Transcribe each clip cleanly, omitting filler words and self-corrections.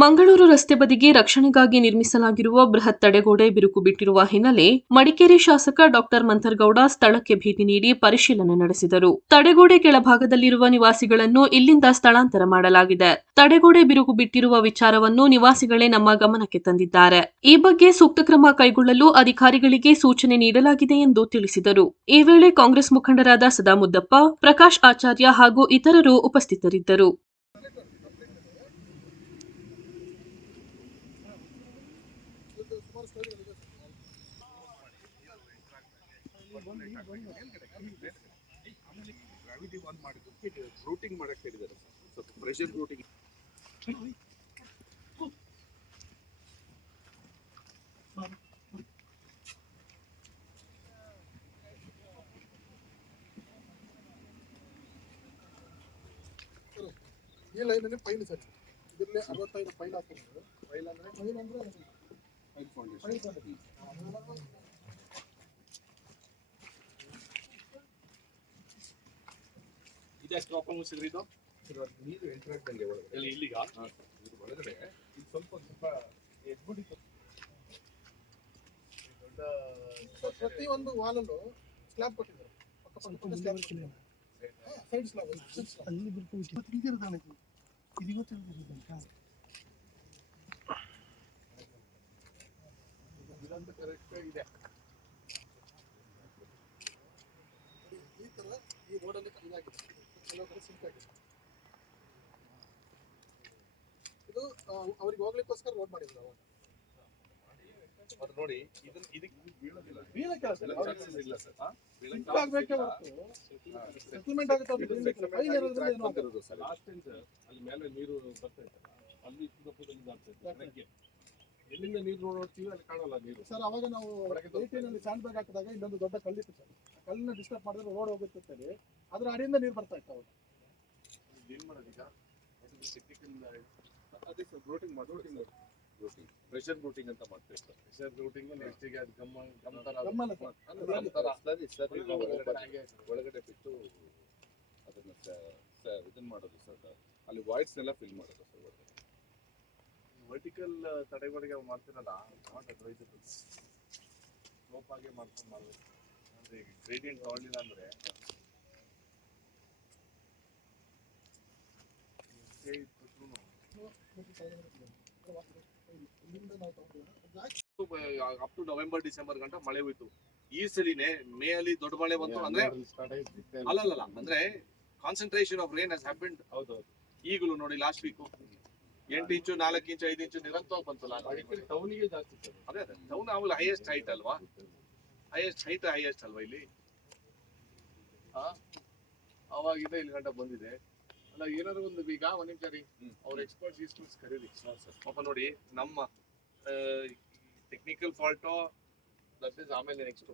ಮಂಗಳೂರು ರಸ್ತೆ ಬದಿಗೆ ರಕ್ಷಣೆಗಾಗಿ ನಿರ್ಮಿಸಲಾಗಿರುವ ಬೃಹತ್ ತಡೆಗೋಡೆ ಬಿರುಕು ಬಿಟ್ಟಿರುವ ಹಿನ್ನೆಲೆ ಮಡಿಕೇರಿ ಶಾಸಕ ಡಾಕ್ಟರ್ ಮಂಥರ್ಗೌಡ ಸ್ಥಳಕ್ಕೆ ಭೇಟಿ ನೀಡಿ ಪರಿಶೀಲನೆ ನಡೆಸಿದರು. ತಡೆಗೋಡೆ ಕೆಳಭಾಗದಲ್ಲಿರುವ ನಿವಾಸಿಗಳನ್ನು ಇಲ್ಲಿಂದ ಸ್ಥಳಾಂತರ ಮಾಡಲಾಗಿದೆ. ತಡೆಗೋಡೆ ಬಿರುಕು ಬಿಟ್ಟಿರುವ ವಿಚಾರವನ್ನು ನಿವಾಸಿಗಳೇ ನಮ್ಮ ಗಮನಕ್ಕೆ ತಂದಿದ್ದಾರೆ. ಈ ಬಗ್ಗೆ ಸೂಕ್ತ ಕ್ರಮ ಕೈಗೊಳ್ಳಲು ಅಧಿಕಾರಿಗಳಿಗೆ ಸೂಚನೆ ನೀಡಲಾಗಿದೆ ಎಂದು ತಿಳಿಸಿದರು. ಈ ವೇಳೆ ಕಾಂಗ್ರೆಸ್ ಮುಖಂಡರಾದ ಸದಾಮುದ್ದಪ್ಪ, ಪ್ರಕಾಶ್ ಆಚಾರ್ಯ ಹಾಗೂ ಇತರರು ಉಪಸ್ಥಿತರಿದ್ದರು. ಗ್ರಾವಿಟಿ ಆನ್ ಮಾಡಿದ್ದು ರೂಟಿಂಗ್ ಮಾಡಕ್ಕೆ ಹೇಳಿದ್ದಾರೆ ಸರ್. ಪ್ರೆಷರ್ ರೂಟಿಂಗ್ ಈ ಲೈನ್ ಫೈಲ್ ಸರ್. ಇದರಲ್ಲಿ 65 ಫೈಲ್ ಹಾಕ್ತಾರೆ. ಫೈಲ್ ಅಂದ್ರೆ ಫೈಲ್ ಫೌಂಡೇಶನ್. ಇದೆ ಸ್ಟಾಪ್ ಮುಗಿಸಿದ್ರಿ ಇದು ನೀರು ಎಂಟರ್ ಆಗ್ದಂಗೆ ಒಳಗಡೆ ಇಲ್ಲಿಗ ಇದು ಒಳಗಡೆ ಇದು ಸ್ವಲ್ಪ ಎದ್ಬಿಟ್ಟಿತ್ತು. ದೊಡ್ಡ ಪ್ರತಿಯೊಂದು ವಾಲಲ್ಲೂ ಸ್ಲ್ಯಾಬ್ ಕೊಟ್ಟಿದ್ದಾರೆ. ಸೈಡ್ ಸ್ಲ್ಯಾಬ್ ಅಲ್ಲಿ ಬಿಟ್ಟು ತಿಳಿದಿರೋದಾನೆ ಇದು ಗೊತ್ತಿರೋದಂತ ಇದಂತ ಕರೆಕ್ಟ್ ಇದೆ. ಈ ತರ ಈ ರೋಡಲ್ಲಿ ಇದಾಗಿದೆ. ಕೆಲವು ಕಡೆ ಸಿಂಕ್ ಆಗಿದೆ. ಇದು ಅವ್ರಿಗೆ ಹೋಗ್ಲಿಕ್ಕೋಸ್ಕರ ರೋಡ್ ಮಾಡಿದ್ರು ಅವಾಗ. ಅದು ನೋಡಿ ಇದನ್ನ ಇದಕ್ಕೆ ಬೀಳೋದಿಲ್ಲ. ಬೀಳಕ್ಕೆ ಇಲ್ಲ ಸರ್. ಆಗಬೇಕೆ ಹೊರತು ಸೆಟಲ್ಮೆಂಟ್ ಆಗುತ್ತೆ ಅಂತ ಫೈಲ್ ಇರೋದ್ರಿಂದ ಏನೋ ಆಗಿರೋದು ಸರ್. ಲಾಸ್ಟ್ ಟೈಮ್ ಸರ್ ಅಲ್ಲಿ ಮೇಲೆ ನೀರು ಬರ್ತಾ ಇತ್ತಲ್ಲ, ಅಲ್ಲಿ ಸಿಂಗಾಪುರದಲ್ಲಿ ಆಗ್ತಾ ಇತ್ತು. ಎಲ್ಲಿಂದ ನೀರು ನೋಡ್ತೀವಿ ಅಲ್ಲಿ ಕಾಣಲ್ಲ ನೀರು ಸರ್. ಅವಾಗ ನಾವು 18ನಲ್ಲಿ ಸ್ಯಾಂಡ್ ಬ್ಯಾಗ್ ಹಾಕಿದಾಗ ಇಲ್ಲೊಂದು ದೊಡ್ಡ ಕಲ್ಲಿತ್ತು ಸರ್. ಆ ಕಲ್ಲನ್ನ ಡಿಸ್ಟರ್ಬ್ ಮಾಡಿದ್ರೆ ರೋಡ್ ಹೋಗುತ್ತೆ ಅಂತೇಳಿ ಅದ್ರ ಅಡಿಯಿಂದ ನೀರು ಬರ್ತಾ ಇತ್ತು ಅವಾಗ. ಏನ್ ಮಾಡೋದೀಗ? ಟೆಕ್ನಿಕಲ್ ಅದೇ sir routing routing pressure routing ಅಂತ ಮಾಡ್ತೀವಿ ಸರ್. ಪ್ರೆಷರ್ ರೂಟಿಂಗ್ ನೆಕ್ಸ್ಟಿಗೆ ಅದು ಒಳಗಡೆ ಬಿಟ್ಟು ಅದನ್ನ ಇದನ್ನ ಮಾಡೋದು ಸರ್. ಅಲ್ಲಿ ವಾಯ್ಡ್ಸ್ನೆಲ್ಲ ಫಿಲ್ ಮಾಡೋದು ಸರ್. ಒಳಗಡೆ ವರ್ಟಿಕಲ್ ತಡೆಗೋಡೆಗೆ ಮಾಡ್ತಿರಲ್ಲ, ನಾಟ್ ಅಡ್ವೈಸಬಲ್. ಸ್ಲೋಪ್ ಆಗಿ ಮಾಡ್ಕೊಂಡು ಮಾಡಬೇಕು. ಅಂದರೆ ಗ್ರೇಡಿಯಂಟ್ ತಗೊಳ್ಳಿಲ್ಲ ಅಂದರೆ ಅಪ್ ಟು ನವೆಂಬರ್ ಡಿಸೆಂಬರ್ ಗಂಟ ಮಳೆ ಹೋಯ್ತು. ಈ ಸಲಿನೇ ಮೇ ಅಲ್ಲಿ ದೊಡ್ಡ ಮಳೆ ಬಂತು ಅಂದ್ರೆ ಅಲ್ಲಲ್ಲ ಅಂದ್ರೆ concentration of rain has happened. ಹೌದೌದು. ಈಗಲೂ ನೋಡಿ ಲಾಸ್ಟ್ ವೀಕ್ 8 ಇಂಚು 4 ಇಂಚು 5 ಇಂಚು ನಿರಂತರವಾಗಿ ಬಂತಲ್ಲ. ಟೌನಿಗೆ ಜಾಸ್ತಿ. ಅದೇ ಅದೇ ಟೌನ್ ಆಮೇಲೆ ಹೈಯೆಸ್ಟ್ ಹೈಟ್ ಅಲ್ವಾ? ಹೈಯೆಸ್ಟ್ ಅಲ್ವಾ ಇಲ್ಲಿ? ಅವಾಗಿಂದ ಇಲ್ಲಿ ಗಂಟ ಬಂದಿದೆ ಅಲ್ಲ. ಏನಾದ್ರು ಒಂದು ಈಗ ಒಂದ್ ನಿಮಿಷ ರೀ, ಅವ್ರ ಎಕ್ಸ್ಪರ್ಟ್ಸ್ ಇಸ್ಟೂಸ್ ಕರೀರಿ ಪಾಪ. ನೋಡಿ ನಮ್ಮ ಟೆಕ್ನಿಕಲ್ ಫಾಲ್ಟೋ ದಟ್ ಇಸ್ ಆಮೇಲೆ ನೆಕ್ಸ್ಟ್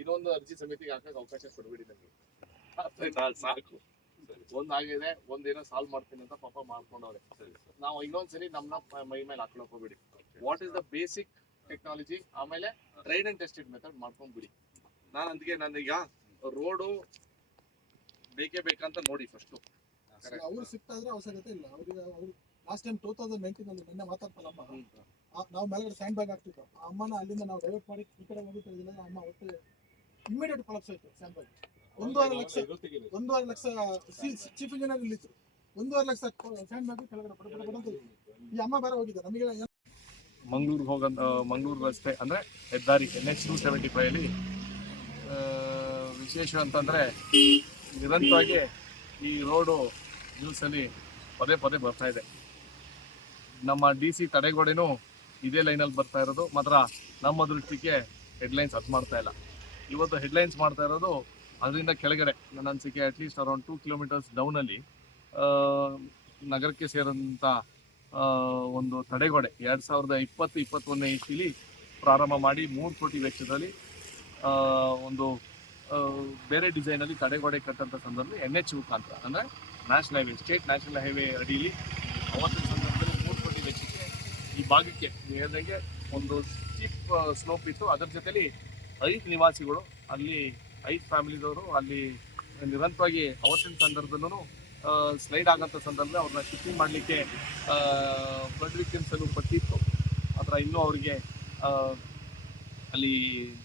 ಇನ್ನೊಂದು ಅರ್ಜಿ ಸಮಿತಿಗೆ ಹಾಕಕ್ಕೆ ಅವಕಾಶ ಕೊಡ್ಬೇಡಿ ನನಗೆ. ಸಾಕು. ಒಂದಾಗಿದೆ, ಒಂದೇನೋ ಸಾಲ್ವ್ ಮಾಡ್ತೀನಿ ಅಂತ ಪಾಪ ಮಾಡ್ಕೊಂಡವ್ರೆ. ನಾವು ಇನ್ನೊಂದ್ಸರಿ ನಮ್ಮನ್ನ ಮೈ ಮೇಲೆ ಹಾಕೊಳಕ್ ಹೋಗ್ಬಿಡಿ. What is the basic technology, ಆಮೇಲೆ ಟ್ರೈಡ್ ಅಂಡ್ ಟೆಸ್ಟೆಡ್ ಮೆಥಡ್ ಮಾಡ್ಕೊಂಡ್ಬಿಡಿ. ನಾನು ಅದಕ್ಕೆ ನಾನೀಗ ರೋಡು ಬೇಕೇ ಬೇಕಂತ ನೋಡಿ ಫಸ್ಟು. ಅವ್ರು ಶಿಫ್ಟ್ ಆದ್ರೆ ಅವಶ್ಯಕತೆ ಇಲ್ಲ. ಅವ್ರಿಗೆ ಅವ್ರು ಲಾಸ್ಟ್ ಟೈಮ್ 2019 ಅಲ್ಲಿ ನಿನ್ನೆ ಮಾತಾಡ್ತಲ್ಲ ಅಮ್ಮ, ನಾವು ಮೇಲ್ಗಡೆ ಸ್ಯಾಂಡ್ ಬ್ಯಾಗ್ ಹಾಕ್ತಿದ್ವು. ಆ ಅಮ್ಮನ ಅಲ್ಲಿಂದ ನಾವು ಡೈವರ್ಟ್ ಮಾಡಿ ಈ ಕಡೆ ಹೋಗುತ್ತಿಲ್ಲ. ಅಮ್ಮ ಒಟ್ಟು ಇಮಿಡಿಯೇಟ್ ಕೊಲಾಪ್ಸ್ ಆಯ್ತು sand bag. 1.5 lakh chief engineer ಇಲ್ಲಿತ್ತು. 1.5 ಲಕ್ಷ ಸ್ಯಾಂಡ್ ಬ್ಯಾಗ್ ಕೆಳಗಡೆ ಪಡ ಈ ಅಮ್ಮ ಬೇರೆ ಹೋಗಿದ್ದೆ. ನಮಗೆ ಮಂಗಳೂರು ರಸ್ತೆ ಅಂದ್ರೆ ಹೆದ್ದಾರಿ NH 275 ಅಲ್ಲಿ ವಿಶೇಷ ಅಂತಂದ್ರೆ ನಿರಂತರವಾಗಿ ಈ ರೋಡು ನ್ಯೂಸಲ್ಲಿ ಪದೇ ಬರ್ತಾ ಇದೆ. ನಮ್ಮ DC ತಡೆಗೋಡೆನೂ ಇದೇ ಲೈನಲ್ಲಿ ಬರ್ತಾ ಇರೋದು. ಮಾತ್ರ ನಮ್ಮ ದೃಷ್ಟಿಗೆ ಹೆಡ್ಲೈನ್ಸ್ ಅದು ಮಾಡ್ತಾ ಇಲ್ಲ. ಇವತ್ತು ಹೆಡ್ಲೈನ್ಸ್ ಮಾಡ್ತಾ ಇರೋದು ಅದರಿಂದ ಕೆಳಗಡೆ. ನನ್ನ ಅನಿಸಿಕೆ ಅಟ್ಲೀಸ್ಟ್ ಅರೌಂಡ್ 2 ಕಿಲೋಮೀಟರ್ಸ್ ಡೌನಲ್ಲಿ ನಗರಕ್ಕೆ ಸೇರಿದಂಥ ಒಂದು ತಡೆಗೋಡೆ 2020-21ನೇ ಇಸ್ವಿಲಿ ಪ್ರಾರಂಭ ಮಾಡಿ 3 ಕೋಟಿ ವೆಚ್ಚದಲ್ಲಿ ಒಂದು ಬೇರೆ ಡಿಸೈನಲ್ಲಿ ತಡೆಗೋಡೆ ಕಟ್ಟಂಥ ಸಂದರ್ಭದಲ್ಲಿ NH ಮುಖಾಂತರ ಅಂದರೆ national highway, state national highway ಅಡಿಯಲ್ಲಿ ಅವತ್ತಿನ ಸಂದರ್ಭದಲ್ಲಿ 3 ಕೋಟಿ ವೆಚ್ಚಕ್ಕೆ ಈ ಭಾಗಕ್ಕೆ ಹೇಳ್ದಂಗೆ ಒಂದು ಸ್ಟೀಪ್ ಸ್ಲೋಪ್ ಇತ್ತು. ಅದರ ಜೊತೆಲಿ 5 ನಿವಾಸಿಗಳು ಅಲ್ಲಿ 5 ಫ್ಯಾಮಿಲಿದವರು ಅಲ್ಲಿ ನಿರಂತರವಾಗಿ ಅವತ್ತಿನ ಸಂದರ್ಭದಲ್ಲೂ ಸ್ಲೈಡ್ ಆಗೋಂಥ ಸಂದರ್ಭದಲ್ಲಿ ಅವ್ರನ್ನ ಶಿಫ್ಟಿಂಗ್ ಮಾಡಲಿಕ್ಕೆ ಫ್ಲಡ್ ಅಪ್ಲಿಕೆನ್ಸಲ್ಲೂ ಪಟ್ಟಿತ್ತು. ಮಾತ್ರ ಇನ್ನೂ ಅವರಿಗೆ ಅಲ್ಲಿ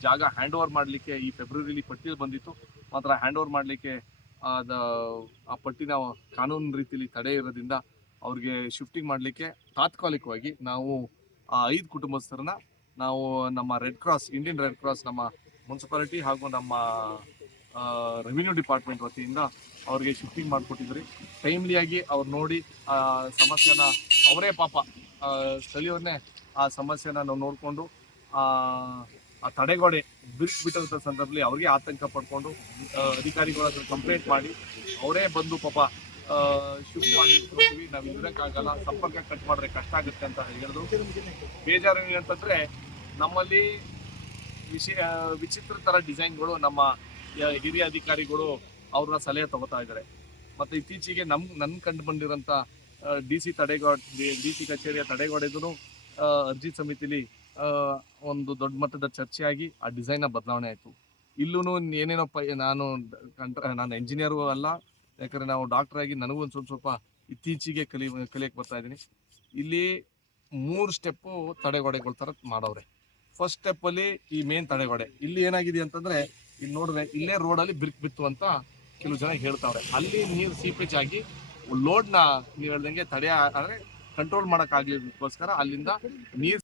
ಜಾಗ ಹ್ಯಾಂಡ್ ಓವರ್ ಮಾಡಲಿಕ್ಕೆ ಈ ಫೆಬ್ರವರಿಲಿ ಪಟ್ಟಿ ಬಂದಿತ್ತು. ಮಾತ್ರ ಹ್ಯಾಂಡ್ ಓವರ್ ಮಾಡಲಿಕ್ಕೆ ಆ ಪಟ್ಟಿನ ಕಾನೂನು ರೀತಿಯಲ್ಲಿ ತಡೆ ಇರೋದ್ರಿಂದ ಅವ್ರಿಗೆ ಶಿಫ್ಟಿಂಗ್ ಮಾಡಲಿಕ್ಕೆ ತಾತ್ಕಾಲಿಕವಾಗಿ ನಾವು ಆ 5 ಕುಟುಂಬಸ್ಥರನ್ನ ನಾವು ನಮ್ಮ red cross, Indian red cross, ನಮ್ಮ ಮುನ್ಸಿಪಾಲಿಟಿ ಹಾಗೂ ನಮ್ಮ ರೆವಿನ್ಯೂ ಡಿಪಾರ್ಟ್ಮೆಂಟ್ ವತಿಯಿಂದ ಅವ್ರಿಗೆ ಶಿಫ್ಟಿಂಗ್ ಮಾಡಿಕೊಟ್ಟಿದ್ರಿ. ಟೈಮ್ಲಿಯಾಗಿ ಅವ್ರು ನೋಡಿ ಆ ಸಮಸ್ಯೆನ ಅವರೇ ಪಾಪ ಸ್ಥಳೀಯರನ್ನೇ ಆ ಸಮಸ್ಯೆನ ನಾವು ನೋಡಿಕೊಂಡು ಆ ತಡೆಗೋಡೆ ಬಿಟ್ಟಿರೋ ಸಂದರ್ಭದಲ್ಲಿ ಅವ್ರಿಗೆ ಆತಂಕ ಪಡ್ಕೊಂಡು ಅಧಿಕಾರಿಗಳ ಹತ್ರ ಕಂಪ್ಲೇಂಟ್ ಮಾಡಿ ಅವರೇ ಬಂದು ಪಾಪ ಶಿಫ್ಟ್ ಮಾಡಿ ನಾವು ಇರೋಕ್ಕಾಗಲ್ಲ, ಸಂಪರ್ಕ ಕಟ್ ಮಾಡಿದ್ರೆ ಕಷ್ಟ ಆಗುತ್ತೆ ಅಂತ ಹೇಳಿದ್ರು. ಬೇಜಾರು ಅಂತಂದ್ರೆ ನಮ್ಮಲ್ಲಿ ವಿಚಿತ್ರ ಥರ ಡಿಸೈನ್ಗಳು ನಮ್ಮ ಹಿರಿಯ ಅಧಿಕಾರಿಗಳು ಅವ್ರನ್ನ ಸಲಹೆ ತಗೋತಾ ಇದ್ದಾರೆ. ಮತ್ತು ಇತ್ತೀಚೆಗೆ ನನ್ನ ಕಂಡು ಬಂದಿರೋಂಥ ಡಿ ಸಿ ಕಚೇರಿಯ ತಡೆಗೋಡೆಗೂ ಅರ್ಜಿ ಸಮಿತಿಲಿ ಒಂದು ದೊಡ್ಡ ಮಟ್ಟದ ಚರ್ಚೆಯಾಗಿ ಆ ಡಿಸೈನ್ನ ಬದಲಾವಣೆ ಆಯಿತು. ಇಲ್ಲೂ ಏನೇನಪ್ಪ ನಾನು ಎಂಜಿನಿಯರು ಅಲ್ಲ, ಯಾಕಂದರೆ ನಾವು ಡಾಕ್ಟರ್ ಆಗಿ ನನಗೂ ಒಂದು ಸ್ವಲ್ಪ ಇತ್ತೀಚೆಗೆ ಕಲಿಯಕ್ಕೆ ಬರ್ತಾ ಇದ್ದೀನಿ. ಇಲ್ಲಿ 3 ಸ್ಟೆಪ್ಪು ತಡೆಗೋಡೆಗಳ ಥರ ಮಾಡವ್ರೆ. ಫಸ್ಟ್ ಸ್ಟೆಪ್ಪಲ್ಲಿ ಈ ಮೇನ್ ತಡೆಗೋಡೆ ಇಲ್ಲಿ ಏನಾಗಿದೆ ಅಂತಂದರೆ, ಇಲ್ಲಿ ನೋಡಿದ್ರೆ ಇಲ್ಲೇ ರೋಡಲ್ಲಿ ಬಿರುಕು ಬಿತ್ತು ಅಂತ ಕೆಲವು ಜನ ಹೇಳ್ತಾವ್ರೆ. ಅಲ್ಲಿ ನೀರು ಸೀಪೇಜ್ ಆಗಿ ಲೋಡ್ನ ನೀವು ಹೇಳ್ದಂಗೆ ತಡೆ ಅಂದರೆ ಕಂಟ್ರೋಲ್ ಮಾಡೋಕ್ಕಾಗಲಿಕ್ಕೋಸ್ಕರ ಅಲ್ಲಿಂದ ನೀರು